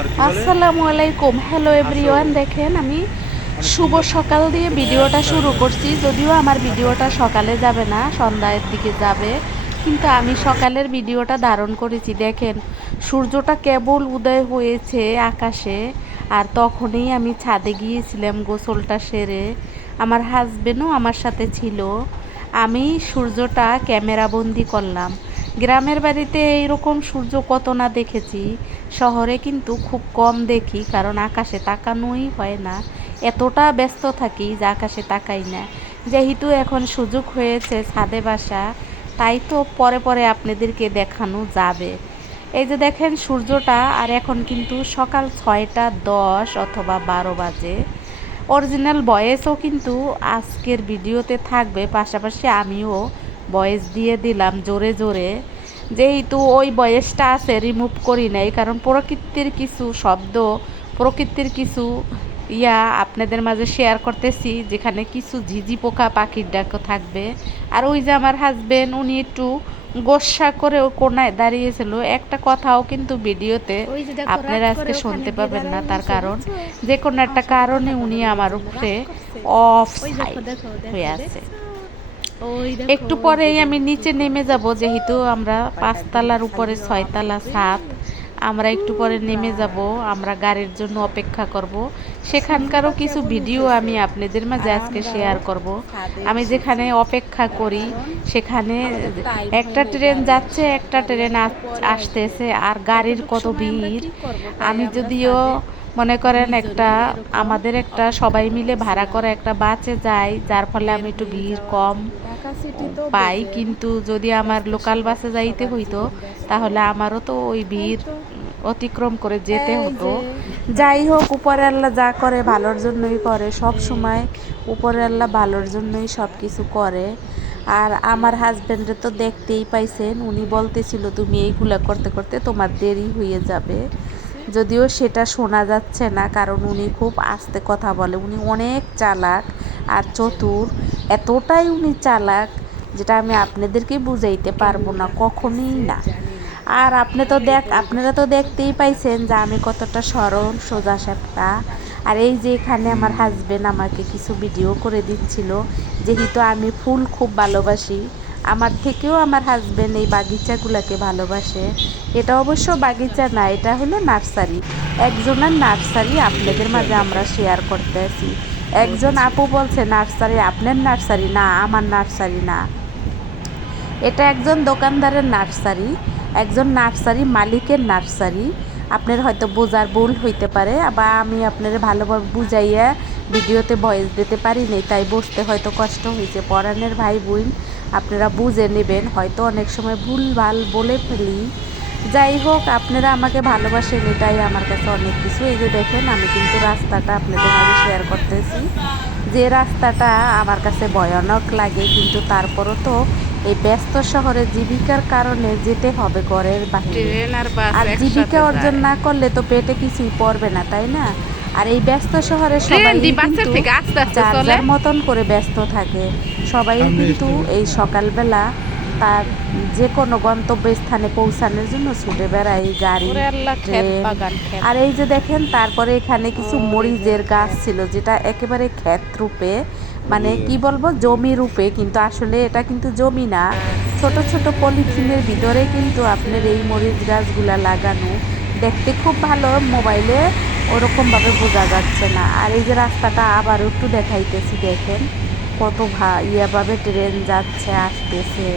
আসসালামু আলাইকুম, hello everyone. দেখেন আমি শুভ সকাল দিয়ে ভিডিওটা শুরু করছি। যদিও আমার ভিডিওটা সকালে যাবে না, সন্ধ্যার দিকে যাবে, কিন্তু আমি সকালের ভিডিওটা ধারণ করেছি। দেখেন সূর্যটা কেবল উদয় হয়েছে আকাশে, আর তখনই আমি ছাদে গিয়েছিলাম গোসলটা সেরে। আমার হাজবেন্ডও আমার সাথে ছিল। আমি সূর্যটা ক্যামেরা বন্দি করলাম। গ্রামের বাড়িতে এইরকম সূর্য কত না দেখেছি, শহরে কিন্তু খুব কম দেখি, কারণ আকাশে তাকানোই হয় না, এতটা ব্যস্ত থাকি যে আকাশে তাকাই না। যেহেতু এখন সুযোগ হয়েছে ছাদে বাসা, তাই তো পরে পরে আপনাদেরকে দেখানো যাবে। এই যে দেখেন সূর্যটা, আর এখন কিন্তু সকাল 6টা 10 অথবা 12 বাজে। অরিজিনাল ভয়েসও কিন্তু আজকের ভিডিওতে থাকবে, পাশাপাশি আমিও ভয়েস দিয়ে দিলাম জোরে জোরে। যেহেতু ওই ভয়েসটা আছে রিমুভ করি নাই, কারণ প্রকৃতির কিছু শব্দ, প্রকৃতির কিছু আপনাদের মাঝে শেয়ার করতেছি, যেখানে কিছু ঝিঝি পোকা পাখির ডাকও থাকবে। আর ওই যে আমার হাজবেন্ড, উনি একটু গোসা করে কোনায় দাঁড়িয়েছিল, একটা কথাও কিন্তু ভিডিওতে আপনারা আজকে শুনতে পাবেন না, তার কারণ যে কোনো একটা কারণে উনি আমার উপরে অফ সাইড হয়ে আছে। একটু পরেই আমি নিচে নেমে যাব, যেহেতু আমরা 5তলার উপরে 6তলা ছাদ। আমরা একটু পরে নেমে যাব, আমরা গাড়ির জন্য অপেক্ষা করব। সেখানকারও কিছু ভিডিও আমি আপনাদের মাঝে আজকে শেয়ার করব। আমি যেখানে অপেক্ষা করি সেখানে একটা ট্রেন যাচ্ছে, একটা ট্রেন আসতেছে, আর গাড়ির কত ভিড়। আমি যদিও মনে করেন আমাদের একটা সবাই মিলে ভাড়া করে একটা বাসে যাই, যার ফলে আমি একটু ভিড় কম পাই, কিন্তু যদি আমার লোকাল বাসে যাইতে হইতো তাহলে আমারও তো ওই ভিড় অতিক্রম করে যেতে হতো। যাই হোক, উপরে আল্লাহ যা করে ভালোর জন্যই করে, সব সময় উপরে আল্লাহ ভালোর জন্যই সব কিছু করে। আর আমার হাজব্যান্ডে তো দেখতেই পাইছেন, উনি বলতেছিল তুমি এইগুলা করতে করতে তোমার দেরি হয়ে যাবে। যদিও সেটা শোনা যাচ্ছে না, কারণ উনি খুব আস্তে কথা বলে। উনি অনেক চালাক আর চতুর, এতটাই উনি চালাক যেটা আমি আপনাদেরকে বুঝাইতে পারবো না, কখনোই না। আর আপনারা তো দেখতেই পাইছেন যে আমি কতটা সরল সোজা সাপটা। আর এই যে এখানে আমার হাজবেন্ড আমাকে কিছু ভিডিও করে দিচ্ছিল, যেহেতু আমি ফুল খুব ভালোবাসি। আমার থেকেও আমার হাজবেন্ড এই বাগিচাগুলোকে ভালোবাসে। এটা অবশ্য বাগিচা না, এটা হলো নার্সারি। একজনের নার্সারি আপনাদের মাঝে আমরা শেয়ার করতে আছি। একজন আপু বলছে নার্সারি আপনার নার্সারি না, আমার নার্সারি না, এটা একজন দোকানদারের নার্সারি, একজন নার্সারি মালিকের নার্সারি। আপনার হয়তো বোঝার ভুল হইতে পারে, বা আমি আপনারা ভালোভাবে বুঝাইয়া ভিডিওতে ভয়েস দিতে পারি নাই, তাই বুঝতে হয়তো কষ্ট হয়েছে। পরাণের ভাই বোন আপনারা বুঝে নেবেন, হয়তো অনেক সময় ভুল ভাল বলে ফেলি। যাই হোক, আপনারা আমাকে ভালোবাসেন, এটাই আমার কাছে অনেক কিছু। এই যে দেখেন আমি কিন্তু রাস্তাটা আপনাদের মাঝে শেয়ার করতেছি, যে রাস্তাটা আমার কাছে ভয়ানক লাগে, কিন্তু তারপরও তো এই ব্যস্ত শহরে জীবিকার কারণে যেতে হবে ঘরের বাইরে। আর জীবিকা অর্জন না করলে তো পেটে কিছুই পড়বে না, তাই না? আর এই ব্যস্ত শহরে সবাই কিন্তু যার যার মতন করে ব্যস্ত থাকে। সবাই কিন্তু এই সকালবেলা তার যে কোনো গন্তব্যস্থানে পৌঁছানোর জন্য ছুটে বেড়ায় গাড়ি, ট্রেন। আর এই যে দেখেন তারপরে এখানে কিছু মরিচের গাছ ছিল, যেটা একেবারে ক্ষেত রূপে, মানে কি বলবো, জমি রূপে, কিন্তু আসলে এটা কিন্তু জমি না, ছোট ছোট পলিথিনের ভিতরে কিন্তু আপনার এই মরিচ গাছগুলা লাগানো। দেখতে খুব ভালো, মোবাইলে ওরকমভাবে বোঝা যাচ্ছে না। আর এই যে রাস্তাটা আবার একটু দেখাইতেছি, দেখেন কত ইয়াভাবে ট্রেন যাচ্ছে আসতেছে,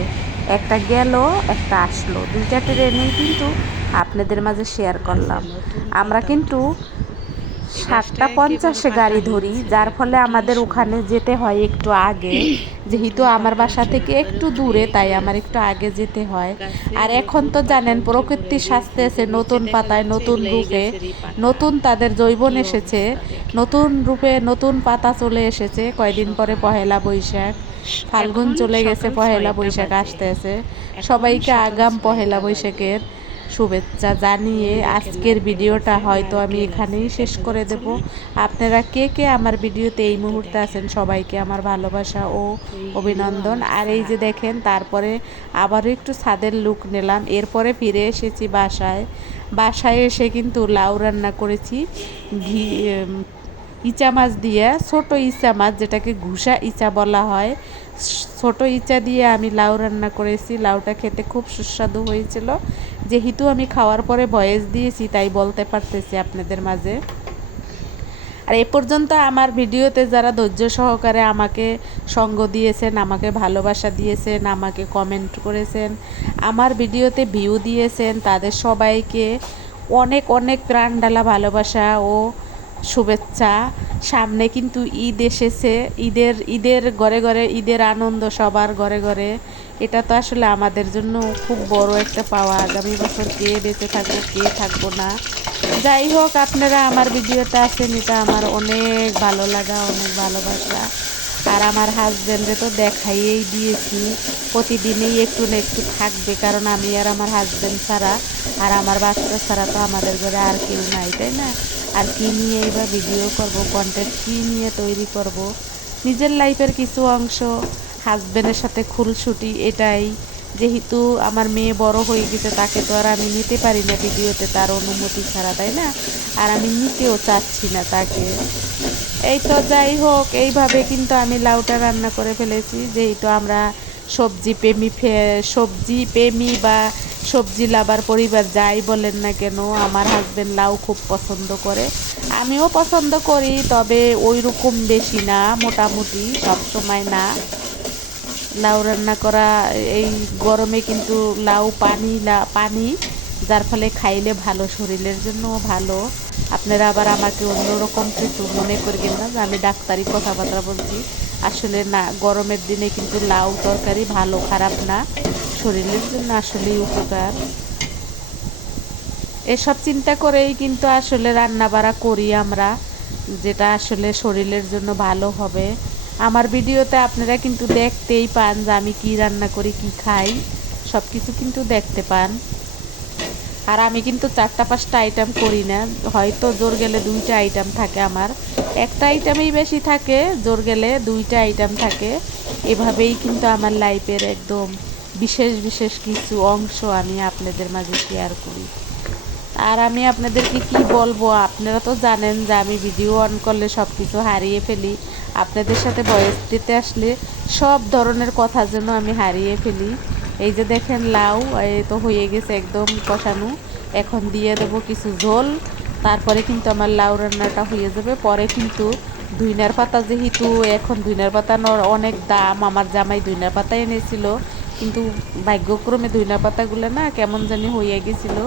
একটা গেল একটা আসলো, দুইটা ট্রেনেই কিন্তু আপনাদের মাঝে শেয়ার করলাম। আমরা কিন্তু 7টা 50-এ গাড়ি ধরি, যার ফলে আমাদের ওখানে যেতে হয় একটু আগে, যেহেতু আমার বাসা থেকে একটু দূরে, তাই আমার একটু আগে যেতে হয়। আর এখন তো জানেন প্রকৃতি স্বাস্থ্য আছে নতুন পাতায়, নতুন রূপে, নতুন তাদের জৈবন এসেছে, নতুন রূপে নতুন পাতা চলে এসেছে। কয়দিন পরে পহেলা বৈশাখ, ফাল্গুন চলে গেছে, পহেলা বৈশাখ আসতেছে। সবাইকে আগাম পহেলা বৈশাখের শুভেচ্ছা জানিয়ে আজকের ভিডিওটা হয়তো আমি এখানেই শেষ করে দেব। আপনারা কে কে আমার ভিডিওতে এই মুহূর্তে আছেন, সবাইকে আমার ভালোবাসা ও অভিনন্দন। আর এই যে দেখেন তারপরে আবারও একটু ছাদের লুক নিলাম, এরপরে ফিরে এসেছি বাসায়। বাসায় এসে কিন্তু লাউ রান্না করেছি ঘি ইচা মাছ দিয়ে, ছোট ইচা মাছ যেটাকে ঘুষা ইচা বলা হয়, ছোট ইচা দিয়ে আমি লাউ রান্না করেছি। লাউটা খেতে খুব সুস্বাদু হয়েছিল। যেহেতু আমি খাওয়ার পরে ভয়েস দিয়েছি তাই বলতে পারতেছি আপনাদের মাঝে। আর এ পর্যন্ত আমার ভিডিওতে যারা ধৈর্য সহকারে আমাকে সঙ্গ দিয়েছেন, আমাকে ভালোবাসা দিয়েছেন, আমাকে কমেন্ট করেছেন, আমার ভিডিওতে ভিউ দিয়েছেন, তাদের সবাইকে অনেক অনেক প্রাণঢালা ভালোবাসা ও শুভেচ্ছা। সামনে কিন্তু ঈদ এসেছে, ঈদের ঘরে ঘরে ঈদের আনন্দ সবার ঘরে ঘরে। এটা তো আসলে আমাদের জন্য খুব বড় একটা পাওয়া। আগামী বছর কে বেঁচে থাকবো, কে থাকবো না, যাই হোক আপনারা আমার ভিডিওতে আছেন, এটা আমার অনেক ভালো লাগা, অনেক ভালোবাসা। আর আমার হাজব্যান্ডে তো দেখাইয়েই দিয়েছি, প্রতিদিনই একটু না একটু থাকবে, কারণ আমি আর আমার হাজব্যান্ড ছাড়া আর আমার বাচ্চা ছাড়া তো আমাদের ঘরে আর কেউ নাই, তাই না? আর কী নিয়েই বা ভিডিও করব, কন্টেন্ট কী নিয়ে তৈরি করব? নিজের লাইফের কিছু অংশ হাজব্যান্ডের সাথে খুলছুটি, এটাই। যেহেতু আমার মেয়ে বড় হয়ে গেছে, তাকে তো আর আমি নিতে পারি না ভিডিওতে তার অনুমতি ছাড়া, তাই না? আর আমি নিতেও চাচ্ছি না তাকে। এই তো যাই হোক, এইভাবে কিন্তু আমি লাউটা রান্না করে ফেলেছি। যেহেতু আমরা সবজি প্রেমী বা সবজি লাভার পরিবার যাই বলেন না কেন, আমার হাজব্যান্ড লাউ খুব পছন্দ করে, আমিও পছন্দ করি, তবে ওই রকম বেশি না, মোটামুটি সব সময় না। লাউ রান্না করা এই গরমে কিন্তু লাউ পানি, যার ফলে খাইলে ভালো, শরীরের জন্য ভালো। আপনারা আবার আমাকে অন্যরকম কিছু মনে করবেন না যে আমি ডাক্তারি কথাবার্তা বলছি, আসলে না। গরমের দিনে কিন্তু লাউ তরকারি ভালো, খারাপ না, শরীরের জন্য আসলেই উপকার। এসব চিন্তা করেই কিন্তু আসলে রান্না বাড়া করি আমরা, যেটা আসলে শরীরের জন্য ভালো হবে। আমার ভিডিওতে আপনারা কিন্তু দেখতেই পান যে আমি কি রান্না করি, কি খাই, সব কিছু কিন্তু দেখতে পান। আর আমি কিন্তু 4টা-5টা আইটেম করি না, হয়তো জোর গেলে 2টা আইটেম থাকে আমার, একটা আইটেমেই বেশি থাকে, জোর গেলে 2টা আইটেম থাকে। এভাবেই কিন্তু আমার লাইফের একদম বিশেষ বিশেষ কিছু অংশ আমি আপনাদের মাঝে শেয়ার করি। আর আমি আপনাদেরকে কি বলবো, আপনারা তো জানেন যে আমি ভিডিও অন করলে সব কিছু হারিয়ে ফেলি। আপনাদের সাথে ভয়েস দিতে আসলে সব ধরনের কথা যেন আমি হারিয়ে ফেলি। এই যে দেখেন লাউ এই তো হয়ে গেছে একদম কষানো, এখন দিয়ে দেবো কিছু ঝোল, তারপরে কিন্তু আমার লাউ রান্নাটা হয়ে যাবে। পরে কিন্তু ধুইনার পাতা, যেহেতু এখন ধুইনার পাতা অনেক দাম, আমার জামাই ধুইনার পাতা এনেছিল, কিন্তু ভাগ্যক্রমে ধুইনার পাতাগুলো না কেমন জানি হয়ে গেছিলো।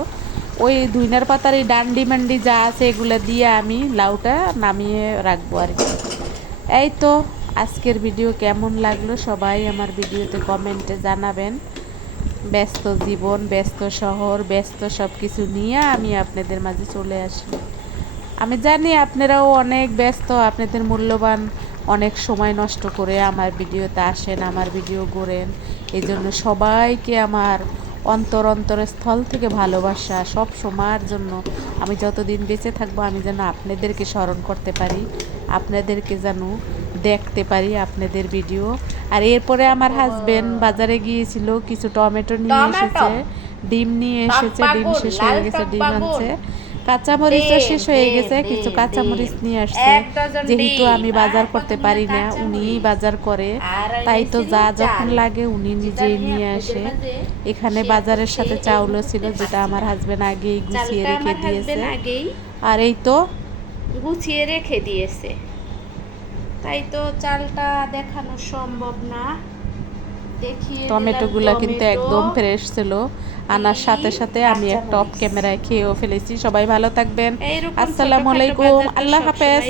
ওই ধুইনার পাতার এই ডান্ডি মান্ডি যা আছে এগুলো দিয়ে আমি লাউটা নামিয়ে রাখবো আর কি। এই তো আজকের ভিডিও কেমন লাগলো সবাই আমার ভিডিওতে কমেন্টে জানাবেন। ব্যস্ত জীবন, ব্যস্ত শহর, ব্যস্ত সব কিছু নিয়ে আমি আপনাদের মাঝে চলে আসি। আমি জানি আপনারাও অনেক ব্যস্ত, আপনাদের মূল্যবান অনেক সময় নষ্ট করে আমার ভিডিওতে আসেন, আমার ভিডিও গড়েন। এই জন্য সবাইকে আমার অন্তরের স্থল থেকে ভালোবাসা সব সময়ের জন্য। আমি যতদিন বেঁচে থাকবো আমি যেন আপনাদেরকে স্মরণ করতে পারি, আপনাদেরকে যেন দেখতে পারি আপনাদের ভিডিও। আর এরপরে আমার হাজবেন্ড বাজারে গিয়েছিল, কিছু টমেটো নিয়ে এসেছে, ডিম নিয়ে এসেছে, ডিম শেষ হয়ে গেছে, ডিম আনছে, কাঁচামরিচও শেষ হয়ে গেছে, কিছু কাঁচামরিচ নিয়ে আসছে। যেহেতু আমি বাজার করতে পারি না, উনিই বাজার করে, তাই তো যা যখন লাগে উনি নিজেই নিয়ে আসে। এখানে বাজারের সাথে চাউলও ছিল, যেটা আমার হাজবেন্ড আগেই গুছিয়ে রেখে দিয়েছে। আর এই তো গুছিয়ে রেখে দিয়েছে, তাই তো চালটা দেখানো সম্ভব না। টমেটোগুলো কিন্তু একদম ফ্রেশ ছিল, আনার সাথে সাথে আমি একটা অফ ক্যামেরায় খেয়েও ফেলেছি। সবাই ভালো থাকবেন, আসসালামু আলাইকুম, আল্লাহ হাফেজ।